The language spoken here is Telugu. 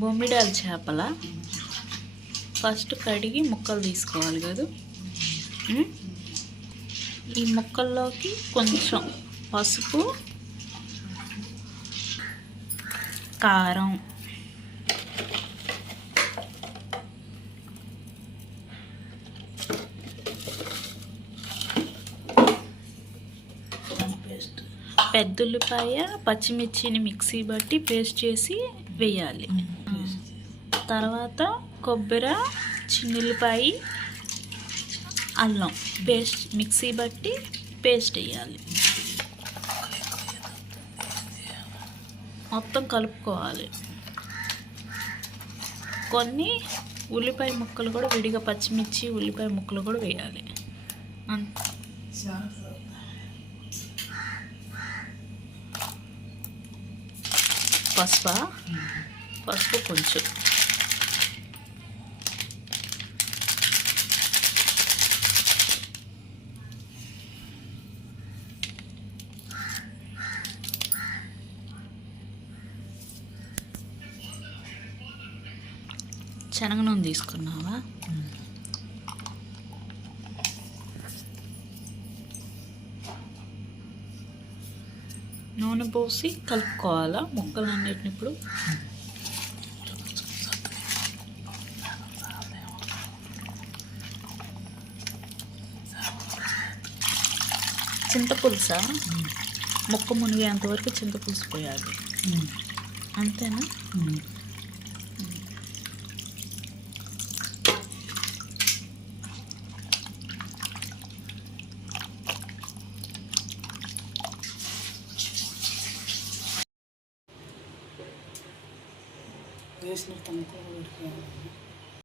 బొమ్మిడాల చేపల ఫస్ట్ కడిగి ముక్కలు తీసుకోవాలి కదా. ఈ ముక్కల్లోకి కొంచెం పసుపు కారం పెద్దుల్లిపాయ పచ్చిమిర్చిని మిక్సీ బట్టి పేస్ట్ చేసి వేయాలి. తర్వాత కొబ్బరి చిన్నుల్లిపాయ అల్లం. పేస్ట్ మిక్సీ బట్టి పేస్ట్ వేయాలి. మొత్తం కలుపుకోవాలి. కొన్ని ఉల్లిపాయ ముక్కలు కూడా విడిగా పచ్చిమిర్చి ఉల్లిపాయ ముక్కలు కూడా వేయాలి. అంతే పసుప? పసుపు కొంచెం. శనగ నూనె తీసుకున్నావా? నూనె పోసి కలుపుకోవాలా? ముక్కలన్నిటిని ఇప్పుడు చింతపులుసా? ముక్క మునిగేంత వరకు చింతపులుసు పోయాలి. అంతేనా? వేసిన తనకు ఉడికేయాలి